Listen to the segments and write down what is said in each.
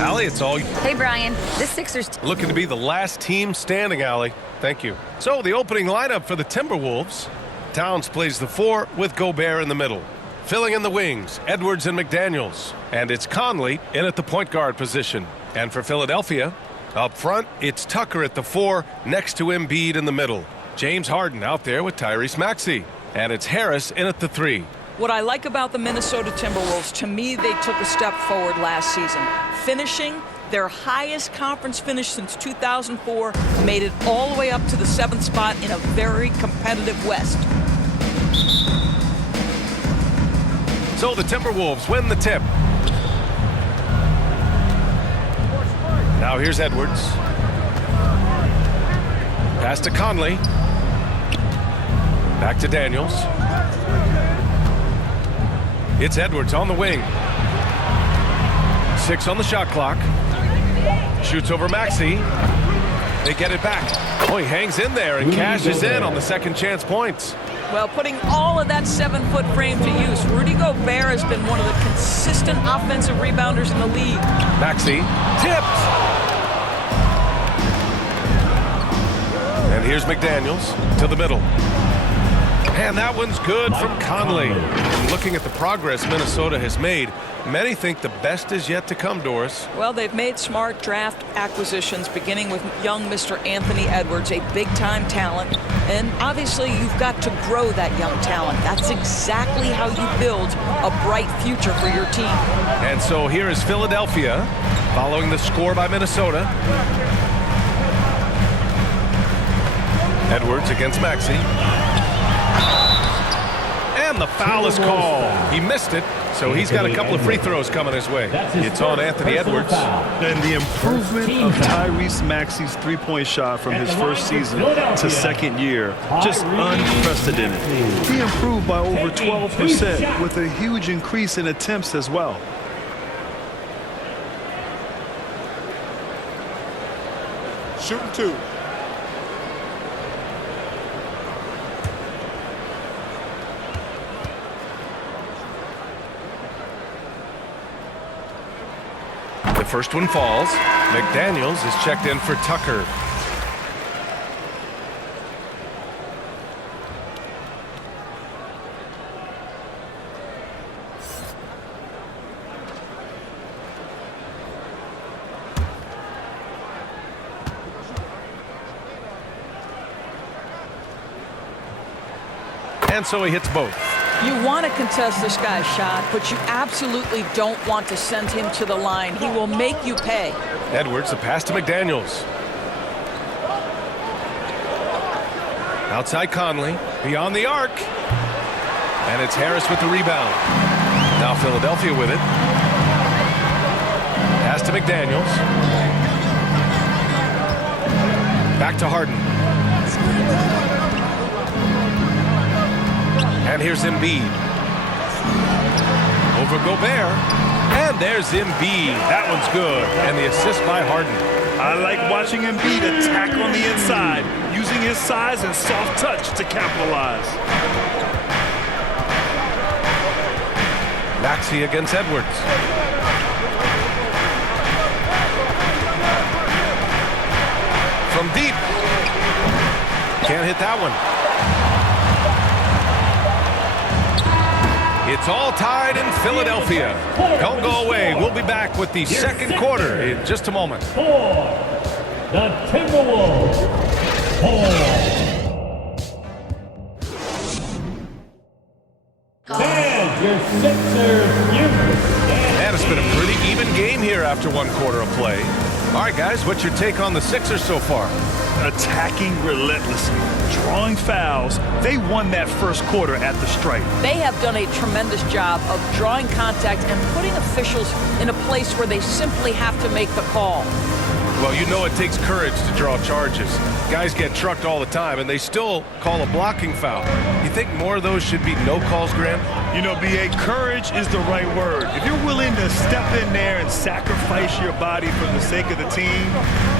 Allie, it's all Hey, Brian. This Sixers looking to be the last team standing, Allie. Thank you. So the opening lineup for the Timberwolves. Towns plays the 4 with Gobert in the middle. Filling in the wings, Edwards and McDaniels. And it's Conley in at the point guard position. And for Philadelphia, up front, it's Tucker at the 4 next to Embiid in the middle. James Harden out there with Tyrese Maxey. And it's Harris in at the 3. What I like about the Minnesota Timberwolves, to me, they took a step forward last season. Finishing their highest conference finish since 2004, made it all the way up to the 7th spot in a very competitive West. So the Timberwolves win the tip. Now here's Edwards. Pass to Conley. Back to Daniels. It's Edwards on the wing. 6 on the shot clock. Shoots over Maxey. They get it back. Oh, he hangs in there and cashes in on the second chance points. Well, putting all of that 7-foot frame to use, Rudy Gobert has been one of the consistent offensive rebounders in the league. Maxey tipped. And here's McDaniels to the middle. And that one's good from Conley. And looking at the progress Minnesota has made, many think the best is yet to come, Doris. Well, they've made smart draft acquisitions, beginning with young Mr. Anthony Edwards, a big-time talent. And obviously, you've got to grow that young talent. That's exactly how you build a bright future for your team. And so here is Philadelphia, following the score by Minnesota. Edwards against Maxey. And the foul is called. He missed it, so he's got a couple of free throws coming his way. It's on Anthony Edwards. And the improvement of Tyrese Maxey's three-point shot from his first season to second year, just unprecedented. He improved by over 12% with a huge increase in attempts as well. Shooting 2. The first one falls. McDaniels is checked in for Tucker. And so he hits both. You want to contest this guy's shot, but you absolutely don't want to send him to the line. He will make you pay. Edwards, the pass to McDaniels. Outside Conley, beyond the arc. And it's Harris with the rebound. Now Philadelphia with it. Pass to McDaniels. Back to Harden. And here's Embiid. Over Gobert. And there's Embiid. That one's good. And the assist by Harden. I like watching Embiid attack on the inside, using his size and soft touch to capitalize. Maxey against Edwards. From deep. Can't hit that one. It's all tied in Philadelphia. Don't go away. We'll be back with the second quarter in just a moment. 4. The Timberwolves. 4. And your Sixers. And it's been a pretty even game here after one quarter of play. All right, guys, what's your take on the Sixers so far? Attacking relentlessly, drawing fouls. They won that first quarter at the stripe. They have done a tremendous job of drawing contact and putting officials in a place where they simply have to make the call. Well, you know it takes courage to draw charges. Guys get trucked all the time, and they still call a blocking foul. You think more of those should be no calls, Grant? You know, B.A., courage is the right word. If you're willing to step in there and sacrifice your body for the sake of the team,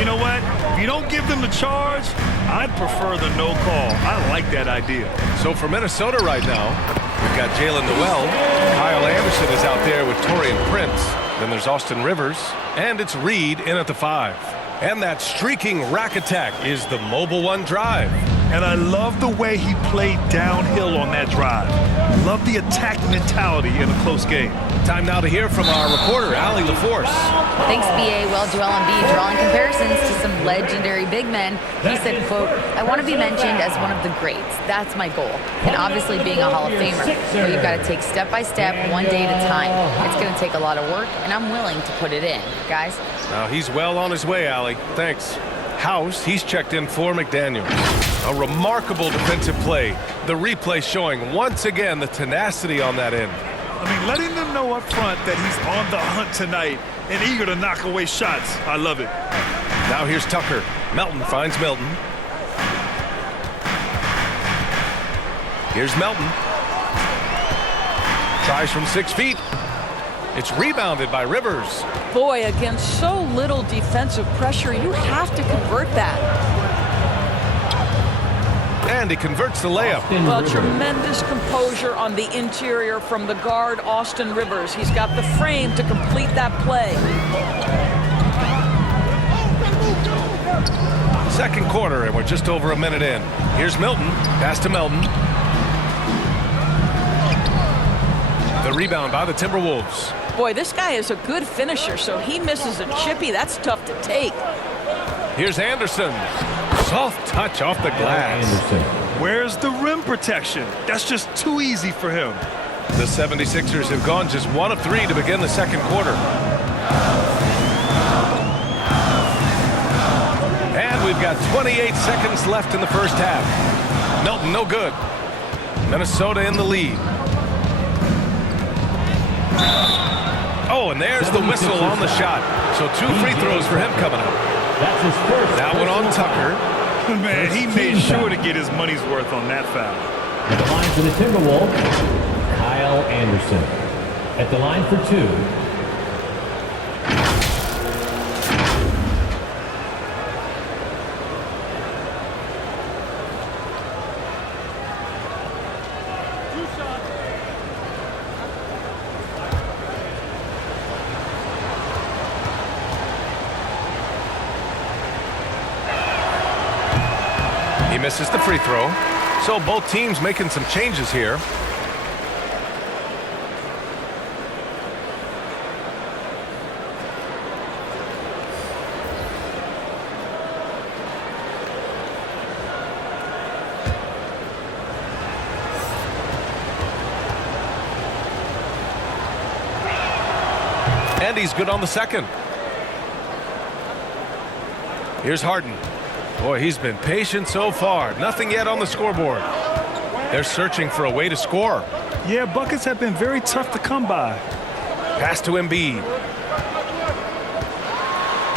you know what? If you don't give them the charge, I'd prefer the no call. I like that idea. So for Minnesota right now, we've got Jalen Noel. Kyle Anderson is out there with Taurean Prince. Then there's Austin Rivers, and it's Reed in at the 5. And that streaking rack attack is the Mobile One drive. And I love the way he played downhill on that drive. Love the attack mentality in a close game. Time now to hear from our reporter, Allie LaForce. Thanks, B.A. Well, Joel Embiid drawing comparisons to some legendary big men. He said, quote, "I want to be mentioned as one of the greats. That's my goal." And obviously being a Hall of Famer. But you've got to take step by step, one day at a time. It's going to take a lot of work, and I'm willing to put it in. Guys? Now he's well on his way, Allie. Thanks. House, he's checked in for McDaniels. A remarkable defensive play. The replay showing once again the tenacity on that end. I mean, letting them know up front that he's on the hunt tonight and eager to knock away shots. I love it. Now here's Tucker. Melton finds Melton. Here's Melton. Tries from 6 feet. It's rebounded by Rivers. Boy, against so little defensive pressure, you have to convert that. And he converts the layup. Well, tremendous composure on the interior from the guard, Austin Rivers. He's got the frame to complete that play. Second quarter, and we're just over a minute in. Here's Milton. Pass to Melton. The rebound by the Timberwolves. Boy, this guy is a good finisher, so he misses a chippy. That's tough to take. Here's Anderson. Soft touch off the glass. Where's the rim protection? That's just too easy for him. The 76ers have gone just 1 of 3 to begin the second quarter. And we've got 28 seconds left in the first half. Melton, no good. Minnesota in the lead. Oh, and there's the whistle on the shot. So 2 free throws for him coming up. That's his first. That one on Tucker. Man, he made sure to get his money's worth on that foul. At the line for the Timberwolves, Kyle Anderson. At the line for 2. Misses the free throw. So both teams making some changes here. And he's good on the second. Here's Harden. Boy, he's been patient so far. Nothing yet on the scoreboard. They're searching for a way to score. Yeah, buckets have been very tough to come by. Pass to Embiid.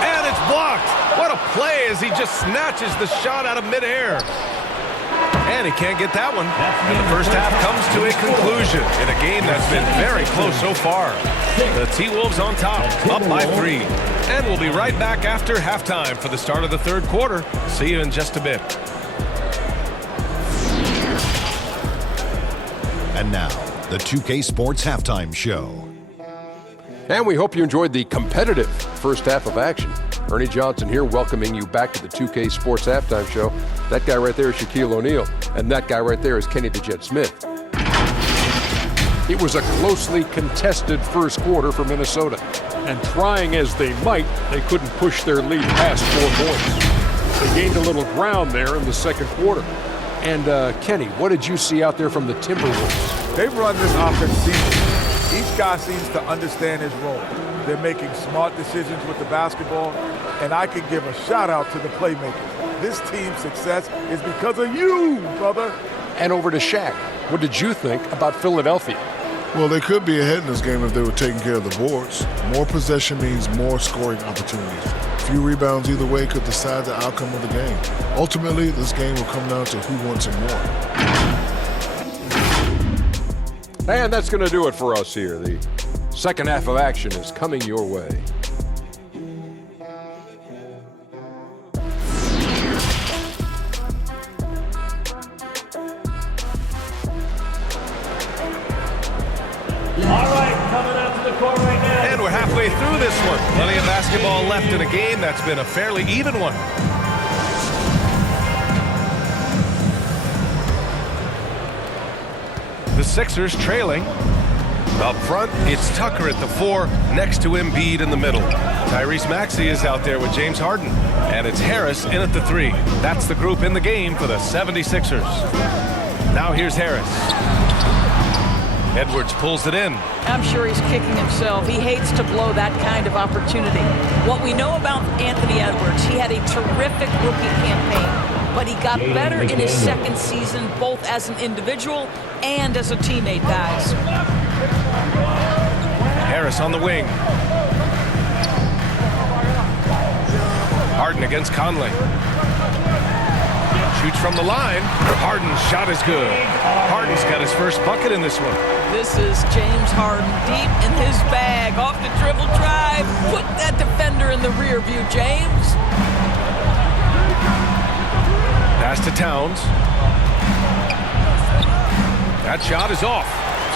And it's blocked. What a play as he just snatches the shot out of midair. And he can't get that one. And the first half comes to a conclusion in a game that's been very close so far. The T-Wolves on top, up by 3. And we'll be right back after halftime for the start of the third quarter. See you in just a bit. And now, the 2K Sports Halftime Show. And we hope you enjoyed the competitive first half of action. Ernie Johnson here, welcoming you back to the 2K Sports Halftime Show. That guy right there is Shaquille O'Neal, and that guy right there is Kenny the Jet Smith. It was a closely contested first quarter for Minnesota, and trying as they might, they couldn't push their lead past 4 points. They gained a little ground there in the second quarter. And Kenny, what did you see out there from the Timberwolves? They've run this offense season. Each guy seems to understand his role. They're making smart decisions with the basketball, and I can give a shout out to the playmakers. This team's success is because of you, brother. And over to Shaq. What did you think about Philadelphia? Well, they could be ahead in this game if they were taking care of the boards. More possession means more scoring opportunities. Few rebounds either way could decide the outcome of the game. Ultimately, this game will come down to who wants it more. And that's going to do it for us here. The second half of action is coming your way. All right, coming out to the court right now. And we're halfway Plenty of basketball left in a game that's been a fairly even one. The Sixers trailing. Up front, it's Tucker at the 4, next to Embiid in the middle. Tyrese Maxey is out there with James Harden. And it's Harris in at the 3. That's the group in the game for the 76ers. Now here's Harris. Edwards pulls it in. I'm sure he's kicking himself. He hates to blow that kind of opportunity. What we know about Anthony Edwards, he had a terrific rookie campaign, but he got better in his second season, both as an individual and as a teammate, guys. Harris on the wing. Harden against Conley. Shoots from the line. Harden's shot is good. Harden's got his first bucket in this one. This is James Harden deep in his bag. Off the dribble drive. Put that defender in the rear view, James. Pass to Towns. That shot is off.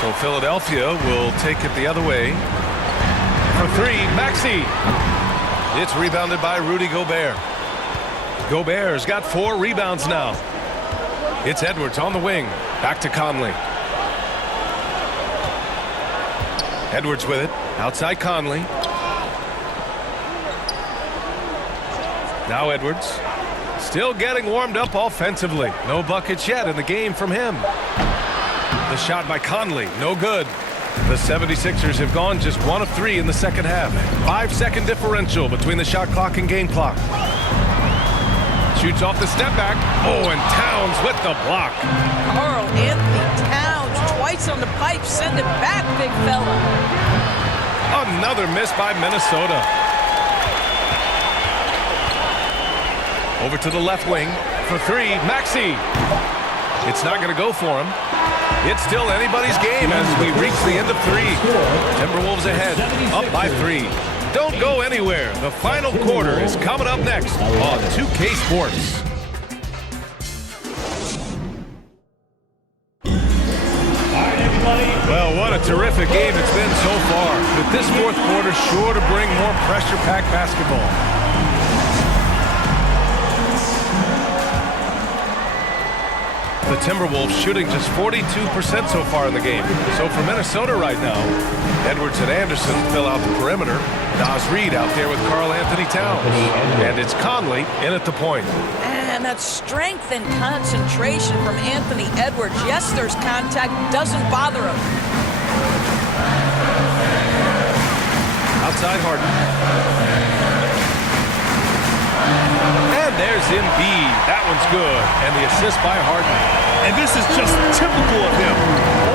So Philadelphia will take it the other way. For 3, Maxey. It's rebounded by Rudy Gobert. Gobert's got 4 rebounds now. It's Edwards on the wing. Back to Conley. Edwards with it. Outside Conley. Now Edwards. Still getting warmed up offensively. No buckets yet in the game from him. The shot by Conley. No good. The 76ers have gone just 1 of 3 in the second half. 5-second differential between the shot clock and game clock. Shoots off the step back. Oh, and Towns with the block. Carl Anthony Towns twice on the pipe. Send it back, big fella. Another miss by Minnesota. Over to the left wing for 3, Maxey. It's not going to go for him. It's still anybody's game as we reach the end of 3. Timberwolves ahead, up by 3. Don't go anywhere. The final quarter is coming up next on 2K Sports. Well, what a terrific game it's been so far. But this fourth quarter sure to bring more pressure-packed basketball. The Timberwolves shooting just 42% so far in the game. So for Minnesota right now, Edwards and Anderson fill out the perimeter. Naz Reid out there with Karl Anthony Towns. And it's Conley in at the point. And that strength and concentration from Anthony Edwards. Yes, there's contact. Doesn't bother him. Outside Harden. And there's Embiid. That one's good. And the assist by Harden. And this is just typical of him.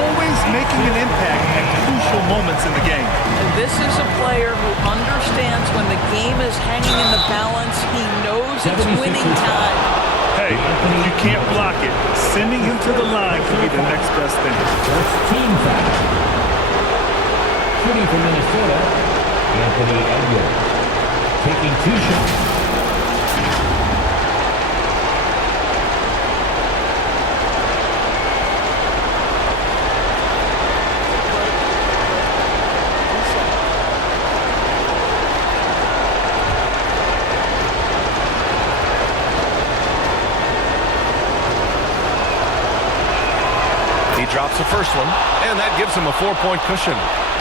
Always making an impact at crucial moments in the game. And this is a player who understands when the game is hanging in the balance. He knows it's winning time. Hey, if you can't block it, sending him to the line could be the next best thing. That's team foul. Shooting for Minnesota, Anthony Edwards. Taking 2 shots. Drops the first one, and that gives him a 4-point cushion.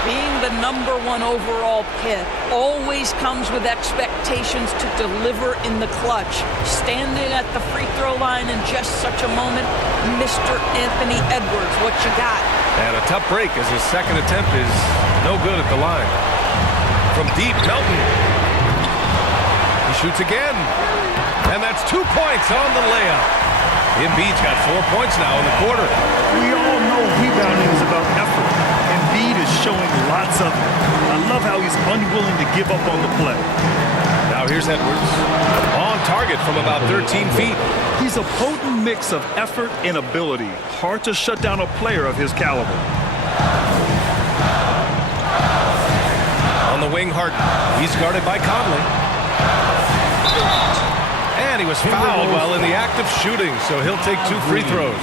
Being the #1 overall pick always comes with expectations to deliver in the clutch. Standing at the free throw line in just such a moment, Mr. Anthony Edwards, what you got? And a tough break as his second attempt is no good at the line. From deep, Melton. He shoots again, and that's 2 points on the layup. Embiid's got 4 points now in the quarter. We all know rebounding is about effort. Embiid is showing lots of it. I love how he's unwilling to give up on the play. Now here's Edwards. On target from about 13 feet. He's a potent mix of effort and ability. Hard to shut down a player of his caliber. On the wing, Harden. He's guarded by Conley. And he was fouled while in the act of shooting, so he'll take 2 free throws.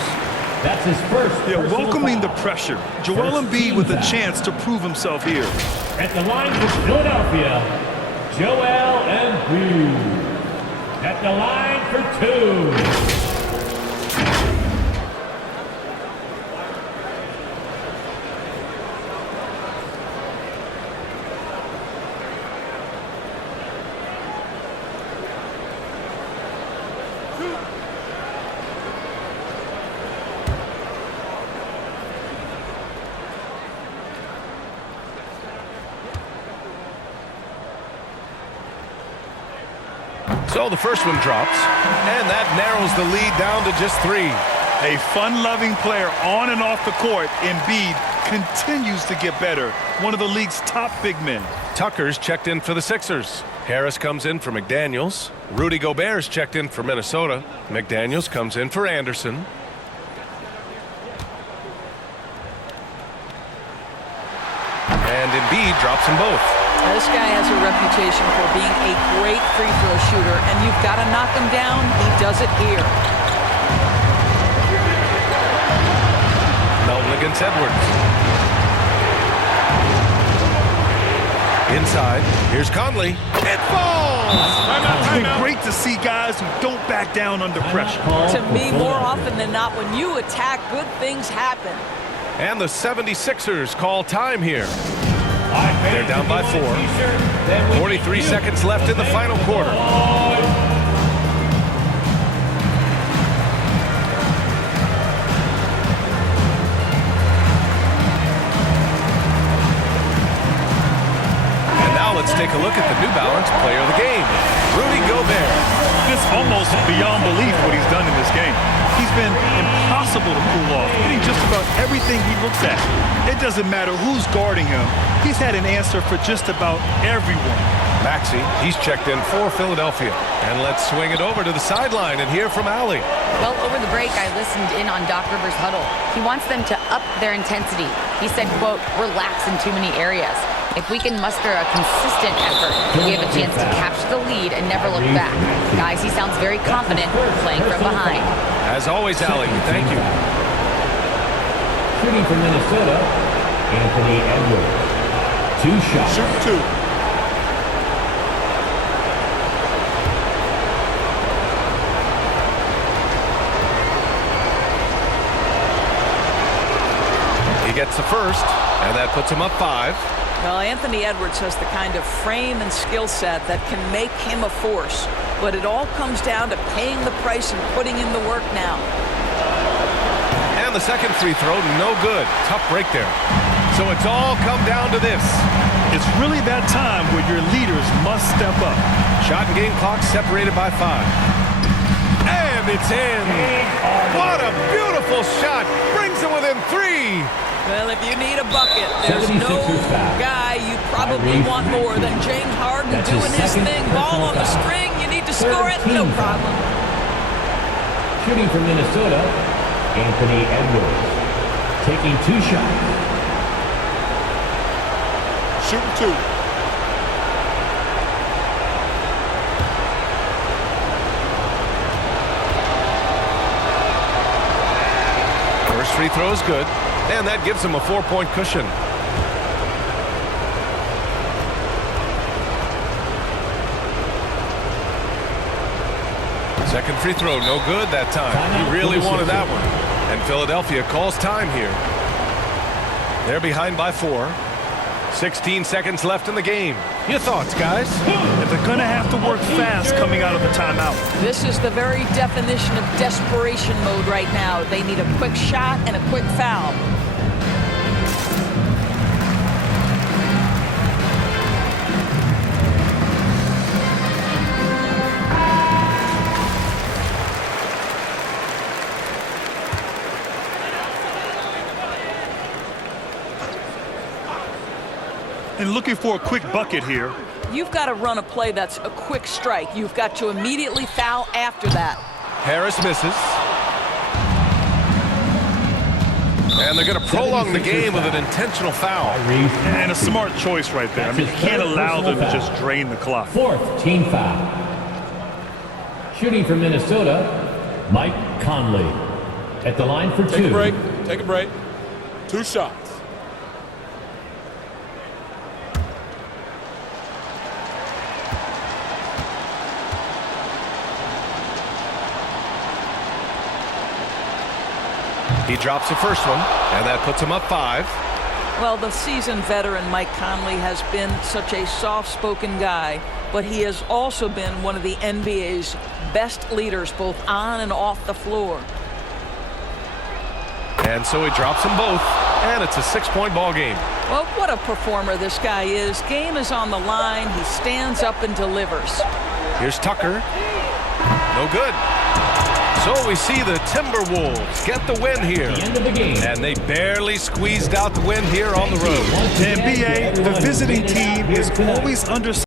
That's his first. Welcoming the pressure. Joel Embiid with a chance to prove himself here. At the line for Philadelphia, Joel Embiid. At the line for 2. So the first one drops, and that narrows the lead down to just 3. A fun-loving player on and off the court, Embiid continues to get better. One of the league's top big men. Tucker's checked in for the Sixers. Harris comes in for McDaniels. Rudy Gobert's checked in for Minnesota. McDaniels comes in for Anderson. And Embiid drops them both. This guy has a reputation for being a great free throw shooter, and you've got to knock him down. He does it here. Melton against Edwards. Inside, here's Conley. It falls! It's been great to see guys who don't back down under pressure. To me, more often than not, when you attack, good things happen. And the 76ers call time here. They're down by 4. 43 seconds left in the final quarter. And now let's take a look at the New Balance player of the game, Rudy Gobert. It's almost beyond belief what he's done in this game. He's been impossible to cool off, hitting just about everything he looks at. It doesn't matter who's guarding him. He's had an answer for just about everyone. Maxey, he's checked in for Philadelphia. And let's swing it over to the sideline and hear from Allie. Well, over the break, I listened in on Doc Rivers' huddle. He wants them to up their intensity. He said, quote, relax in too many areas. If we can muster a consistent effort, we have a chance to capture the lead and never look back. Guys, he sounds very confident playing from behind. As always, Allie, thank you. Shooting for Minnesota, Anthony Edwards. 2 shots. Shoot 2. He gets the first, and that puts him up 5. Well, Anthony Edwards has the kind of frame and skill set that can make him a force. But it all comes down to paying the price and putting in the work now. And the second free throw, no good. Tough break there. So it's all come down to this. It's really that time where your leaders must step up. Shot and game clock separated by 5. And it's in. What a beautiful shot. Brings it within 3. Well, if you need a bucket, there's no guy you probably want more than James Harden doing his thing. Ball on the string, you need to score it, no problem. Shooting for Minnesota, Anthony Edwards. Taking 2 shots. Shoot 2. First free throw is good. And that gives him a 4-point cushion. Second free throw, no good that time. He really wanted that one. And Philadelphia calls time here. They're behind by 4. 16 seconds left in the game. Your thoughts, guys? And they're going to have to work fast coming out of the timeout. This is the very definition of desperation mode right now. They need a quick shot and a quick foul. And looking for a quick bucket here. You've got to run a play that's a quick strike. You've got to immediately foul after that. Harris misses. And they're going to prolong the game with an intentional foul. And a smart choice right there. I mean, you can't allow them to just drain the clock. 4th team foul. Shooting for Minnesota, Mike Conley. At the line for 2. Take a break. Take a break. 2 shots. He drops the first one, and that puts him up 5. Well, the seasoned veteran Mike Conley has been such a soft-spoken guy, but he has also been one of the NBA's best leaders, both on and off the floor. And so he drops them both, and it's a 6-point ball game. Well, what a performer this guy is. Game is on the line. He stands up and delivers. Here's Tucker. No good. So we see the Timberwolves get the win here. The end of the game. And they barely squeezed out the win here on the road. The NBA, the visiting team is always under